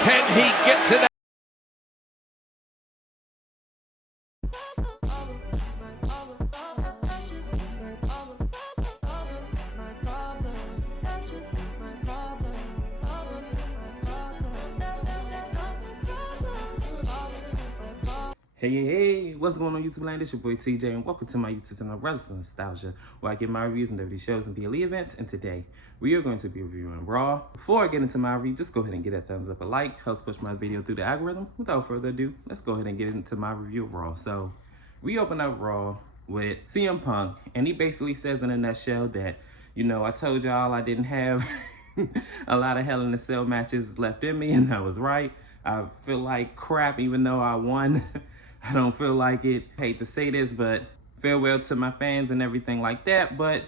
Can he get to that? Hey, what's going on YouTube land? It's your boy TJ and welcome to my YouTube channel, Wrestling Nostalgia, where I get my reviews on WWE shows and PLE events. And today, we are going to be reviewing Raw. Before I get into my review, just go ahead and get a thumbs up, a like, helps push my video through the algorithm. Without further ado, let's go ahead and get into my review of Raw. So, we open up Raw with CM Punk, and he basically says in a nutshell that, you know, I told y'all I didn't have a lot of Hell in a Cell matches left in me, and I was right. I feel like crap even though I won. I don't feel like it. Hate to say this, but farewell to my fans and everything like that. But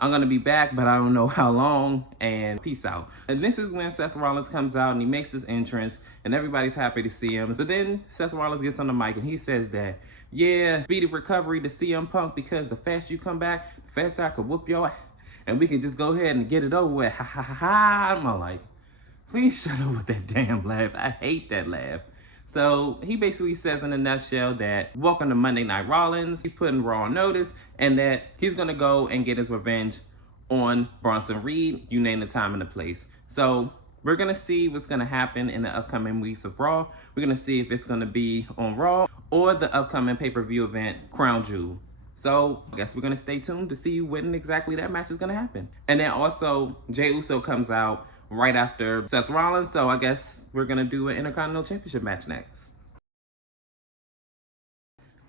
I'm going to be back, but I don't know how long. And peace out. And this is when Seth Rollins comes out and he makes his entrance and everybody's happy to see him. So then Seth Rollins gets on the mic and he says that, yeah, speedy recovery to CM Punk because the faster you come back, the faster I could whoop your ass. And we can just go ahead and get it over with. Ha ha ha ha. I'm all like, please shut up with that damn laugh. I hate that laugh. So he basically says in a nutshell that welcome to Monday Night Rollins. He's putting Raw on notice and that he's going to go and get his revenge on Bronson Reed. You name the time and the place. So we're going to see what's going to happen in the upcoming weeks of Raw. We're going to see if it's going to be on Raw or the upcoming pay-per-view event, Crown Jewel. So I guess we're going to stay tuned to see when exactly that match is going to happen. And then also Jey Uso comes out right after Seth Rollins, so I guess we're gonna do an Intercontinental Championship match next.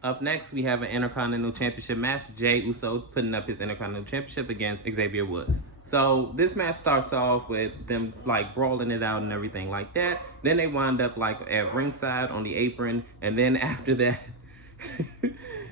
Up next, we have an Intercontinental Championship match. Jey Uso putting up his Intercontinental Championship against Xavier Woods. So this match starts off with them like brawling it out and everything like that. Then they wind up like at ringside on the apron, and then after that,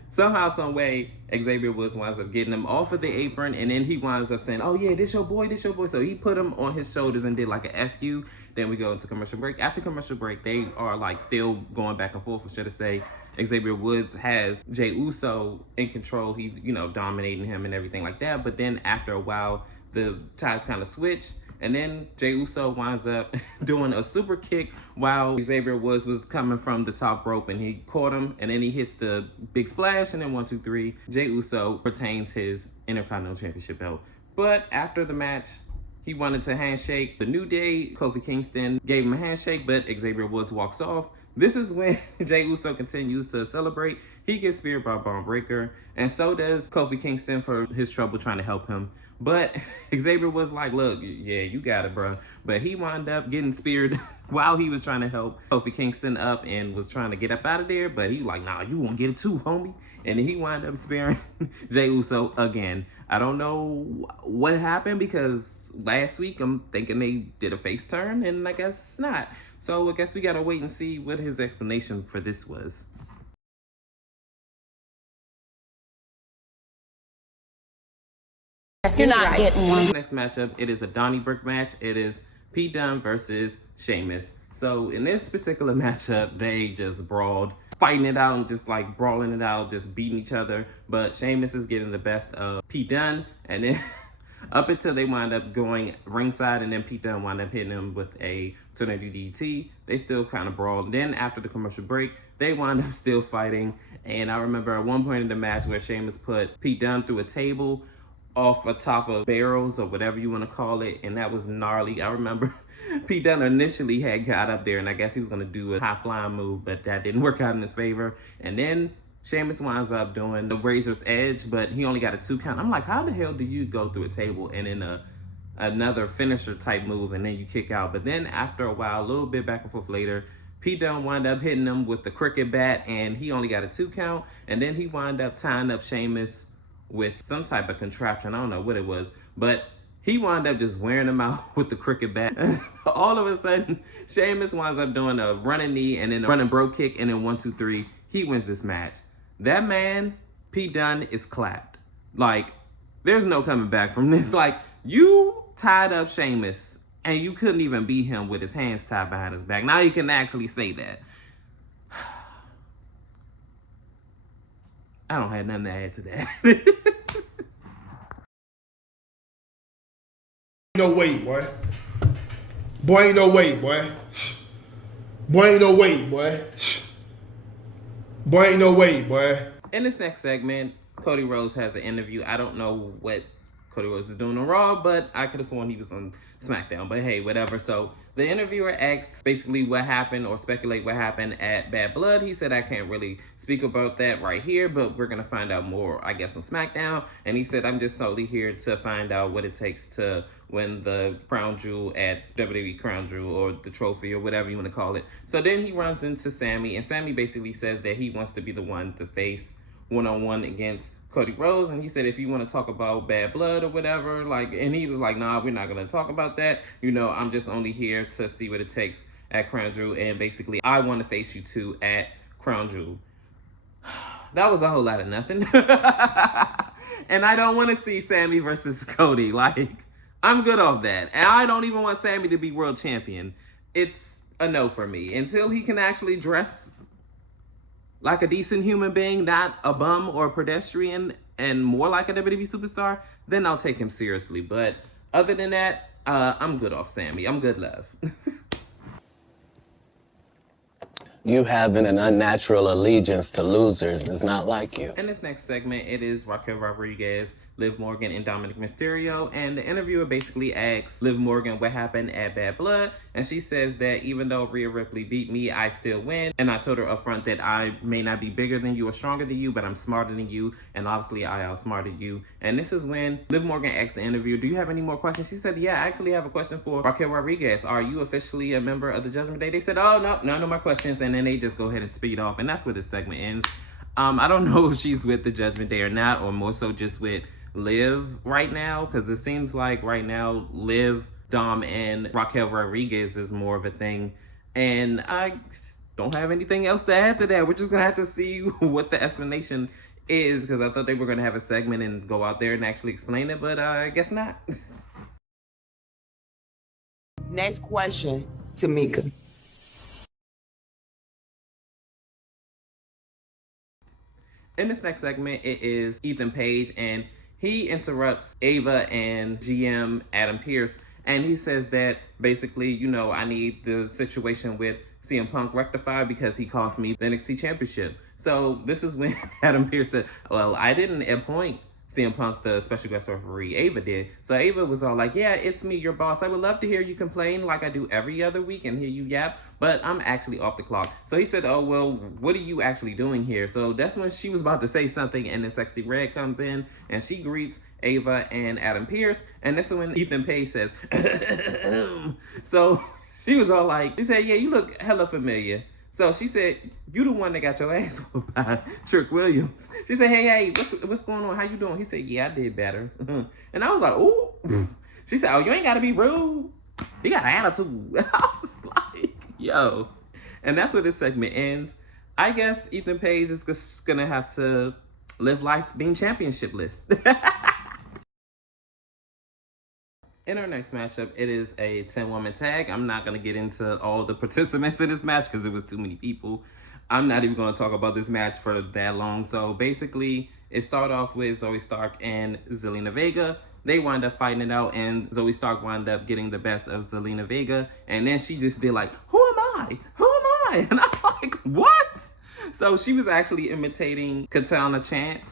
somehow, some way, Xavier Woods winds up getting him off of the apron, and then he winds up saying, oh yeah, this your boy, this your boy. So he put him on his shoulders and did like a FU. Then we go into commercial break. After commercial break, they are like still going back and forth, or should I say, Xavier Woods has Jey Uso in control. He's, you know, dominating him and everything like that. But then after a while, the ties kind of switch. And then Jey Uso winds up doing a super kick while Xavier Woods was coming from the top rope, and he caught him, and then he hits the big splash, and then 1, 2, 3, Jey Uso retains his Intercontinental Championship belt. But after the match, he wanted to handshake the New Day. Kofi Kingston gave him a handshake, but Xavier Woods walks off. This is when Jey Uso continues to celebrate. He gets speared by Braun Breaker, and so does Kofi Kingston for his trouble trying to help him. But Xavier was like, look, yeah, you got it, bro. But he wound up getting speared while he was trying to help Kofi Kingston up and was trying to get up out of there. But he like, nah, you won't get it too, homie. And then he wound up spearing Jey Uso again. I don't know what happened because last week I'm thinking they did a face turn, and I guess not. So I guess we got to wait and see what his explanation for this was. You're not getting one. Next matchup, it is a Donnybrook match. It is Pete Dunne versus Sheamus. So in this particular matchup, they just brawled, fighting it out and just like brawling it out, just beating each other. But Sheamus is getting the best of Pete Dunne, and then up until they wind up going ringside, and then Pete Dunne wound up hitting him with a tornado DDT. They still kind of brawled. Then after the commercial break, they wound up still fighting. And I remember at one point in the match where Sheamus put Pete Dunne through a table off a top of barrels or whatever you want to call it, and that was gnarly. I remember Pete Dunne initially had got up there and I guess he was going to do a high flying move, but that didn't work out in his favor. And then Sheamus winds up doing the Razor's Edge, but he only got a 2 count. I'm like, how the hell do you go through a table and then another finisher type move and then you kick out? But then after a while, a little bit back and forth later, Pete Dunne wound up hitting him with the cricket bat and he only got a 2 count. And then he wound up tying up Sheamus with some type of contraption. I don't know what it was, but he wound up just wearing him out with the cricket bat. All of a sudden, Sheamus winds up doing a running knee and then a running bro kick, and then 1, 2, 3, he wins this match. That man, Pete Dunne, is clapped. Like, there's no coming back from this. Like, you tied up Sheamus and you couldn't even beat him with his hands tied behind his back. Now you can actually say that. I don't have nothing to add to that. No way, boy. Boy, ain't no way, boy. Boy, ain't no way, boy. Boy, ain't no way, boy. In this next segment, Cody Rhodes has an interview. I don't know what Cody Rhodes is doing on Raw, but I could have sworn he was on SmackDown. But hey, whatever. So the interviewer asks basically what happened or speculate what happened at Bad Blood. He said, I can't really speak about that right here, but we're going to find out more, I guess, on SmackDown. And he said, I'm just solely here to find out what it takes to win the crown jewel at WWE Crown Jewel, or the trophy, or whatever you want to call it. So then he runs into Sammy, and Sammy basically says that he wants to be the one to face one-on-one against Cody Rhodes. And he said, if you want to talk about Bad Blood or whatever, like, and he was like, nah, we're not going to talk about that. You know, I'm just only here to see what it takes at Crown Jewel, and basically I want to face you two at Crown Jewel. That was a whole lot of nothing. And I don't want to see Sammy versus Cody. Like, I'm good off that. And I don't even want Sammy to be world champion. It's a no for me. Until he can actually dress like a decent human being, not a bum or a pedestrian, and more like a WWE superstar, then I'll take him seriously. But other than that, I'm good off Sammy. I'm good, love. You having an unnatural allegiance to losers is not like you. In this next segment, it is Raquel Rodriguez, Liv Morgan, and Dominic Mysterio. And the interviewer basically asks Liv Morgan what happened at Bad Blood. And she says that even though Rhea Ripley beat me, I still win. And I told her up front that I may not be bigger than you or stronger than you, but I'm smarter than you. And obviously, I outsmarted you. And this is when Liv Morgan asked the interviewer, do you have any more questions? She said, yeah, I actually have a question for Raquel Rodriguez. Are you officially a member of the Judgment Day? They said, oh, no, none of my questions. And then they just go ahead and speed off. And that's where this segment ends. I don't know if she's with the Judgment Day or not, or more so just with Liv right now, because it seems like right now Liv, Dom, and Raquel Rodriguez is more of a thing, and I don't have anything else to add to that. We're just gonna have to see what the explanation is, because I thought they were gonna have a segment and go out there and actually explain it, but I guess not. Next question, Tamika. In this next segment, it is Ethan Page, and he interrupts Ava and GM Adam Pearce, and he says that basically, you know, I need the situation with CM Punk rectified because he cost me the NXT Championship. So this is when Adam Pearce said, well, I didn't appoint CM Punk the special guest referee, Ava did. So Ava was all like, yeah, it's me, your boss. I would love to hear you complain like I do every other week and hear you yap, but I'm actually off the clock. So he said, oh, well, what are you actually doing here? So that's when she was about to say something, and then Sexy Red comes in and she greets Ava and Adam Pearce, and this is when Ethan Page says, so she was all like, she said, yeah, you look hella familiar. So she said, you the one that got your ass whooped by Trick Williams. She said, hey, what's going on? How you doing? He said, yeah, I did better. And I was like, ooh. She said, oh, you ain't got to be rude. You got an attitude. I was like, yo. And that's where this segment ends. I guess Ethan Page is just going to have to live life being championship-less. In our next matchup, it is a 10-woman tag. I'm not going to get into all the participants in this match because it was too many people. I'm not even going to talk about this match for that long. So basically, it started off with Zoe Stark and Zelina Vega. They wound up fighting it out, and Zoe Stark wound up getting the best of Zelina Vega. And then she just did like, who am I? Who am I? And I'm like, what? So she was actually imitating Katana Chance.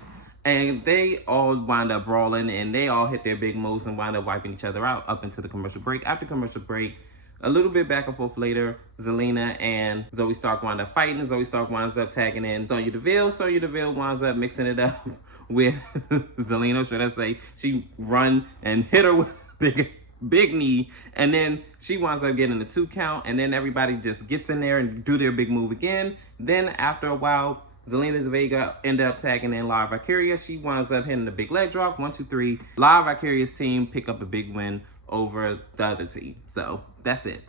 And they all wind up brawling, and they all hit their big moves and wind up wiping each other out up into the commercial break. After commercial break, a little bit back and forth later, Zelina and Zoe Stark wind up fighting. Zoe Stark winds up tagging in Sonya Deville. Sonya Deville winds up mixing it up with Zelina, should I say. She run and hit her with a big knee, and then she winds up getting the 2 count, and then everybody just gets in there and do their big move again. Then after a while, Zelina Vega ended up tagging in Lyra Valkyria. She winds up hitting the big leg drop. 1, 2, 3. Lyra Valkyria's team pick up a big win over the other team. So that's it.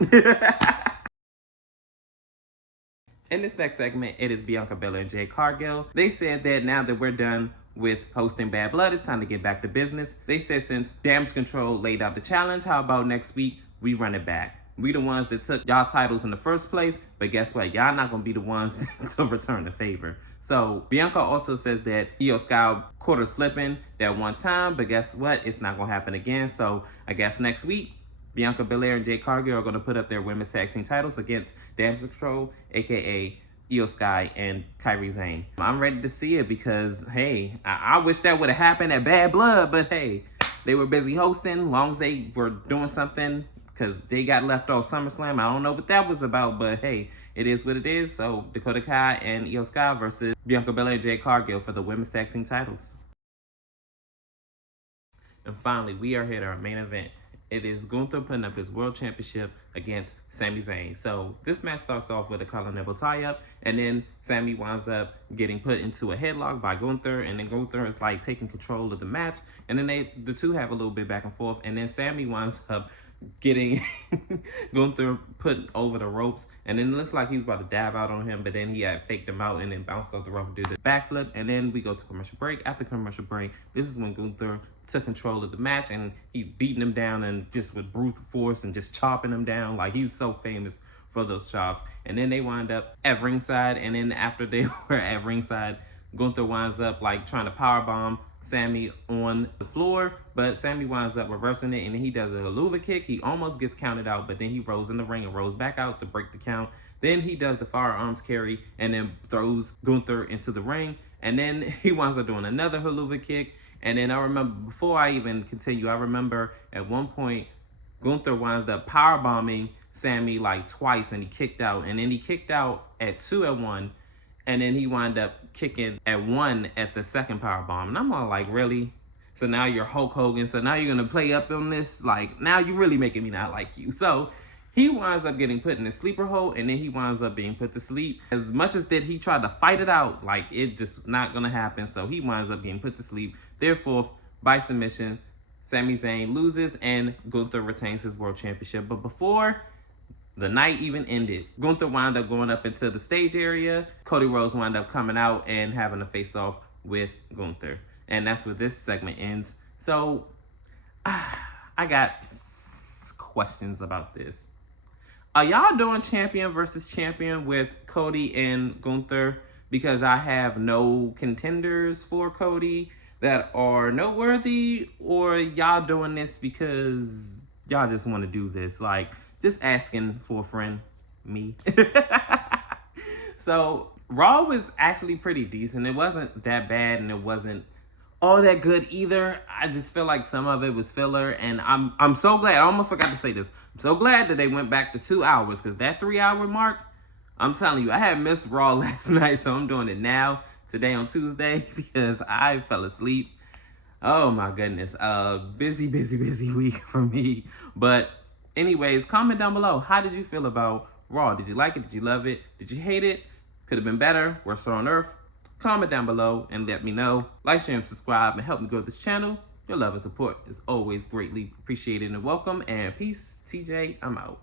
In this next segment, it is Bianca Belair and Jade Cargill. They said that now that we're done with hosting Bad Blood, it's time to get back to business. They said since Damage Control laid out the challenge, how about next week we run it back? We the ones that took y'all titles in the first place, but guess what? Y'all not gonna be the ones to return the favor. So Bianca also says that Io Sky caught her slipping that one time, but guess what? It's not gonna happen again. So I guess next week Bianca Belair and Jade Cargill are going to put up their women's tag team titles against Damage Control, aka Io Sky and Kairi Sane. I'm ready to see it because, hey, I wish that would have happened at Bad Blood, but hey, they were busy hosting. Long as they were doing something, because they got left off SummerSlam. I don't know what that was about, but hey, it is what it is. So Dakota Kai and Io Sky versus Bianca Belair and Jade Cargill for the women's tag team titles. And finally, we are here at our main event. It is Gunther putting up his world championship against Sami Zayn. So this match starts off with a collar nibble tie-up, and then Sami winds up getting put into a headlock by Gunther, and then Gunther is like taking control of the match, and then the two have a little bit back and forth, and then Sami winds up getting Gunther put over the ropes, and then it looks like he was about to dab out on him, but then he had faked him out and then bounced off the rope and did the backflip, and then we go to commercial break. After commercial break, this is when Gunther took control of the match, and he's beating him down and just with brute force and just chopping him down. Like, he's so famous for those chops. And then they wind up at ringside, and then after they were at ringside, Gunther winds up like trying to powerbomb Sami on the floor, but Sami winds up reversing it, and then he does a haluva kick. He almost gets counted out, but then he rolls in the ring and rolls back out to break the count. Then he does the firearms carry and then throws Gunther into the ring, and then he winds up doing another haluva kick. And then I remember, before I even continue, I remember at one point Gunther winds up powerbombing Sami like twice, and he kicked out, and then he kicked out at 2 at 1. And then he wound up kicking at 1 at the second power bomb. And I'm all like, really? So now you're Hulk Hogan. So now you're going to play up on this? Like, now you're really making me not like you. So he winds up getting put in a sleeper hold, and then he winds up being put to sleep. As much as that he tried to fight it out, like, it just not going to happen. So he winds up getting put to sleep. Therefore, by submission, Sami Zayn loses, and Gunther retains his world championship. But before the night even ended, Gunther wound up going up into the stage area. Cody Rhodes wound up coming out and having a face-off with Gunther. And that's where this segment ends. So, I got questions about this. Are y'all doing champion versus champion with Cody and Gunther? Because I have no contenders for Cody that are noteworthy? Or y'all doing this because y'all just want to do this? Like, just asking for a friend, me. So Raw was actually pretty decent. It wasn't that bad, and it wasn't all that good either. I just feel like some of it was filler, and I'm so glad. I almost forgot to say this. I'm so glad that they went back to 2 hours, because that 3-hour mark, I'm telling you, I had missed Raw last night, so I'm doing it now, today on Tuesday, because I fell asleep. Oh my goodness. Busy week for me. But anyways, comment down below. How did you feel about Raw? Did you like it? Did you love it? Did you hate it? Could have been better. Worst on earth? Comment down below and let me know. Like, share, and subscribe, and help me grow this channel. Your love and support is always greatly appreciated and welcome. And peace. TJ, I'm out.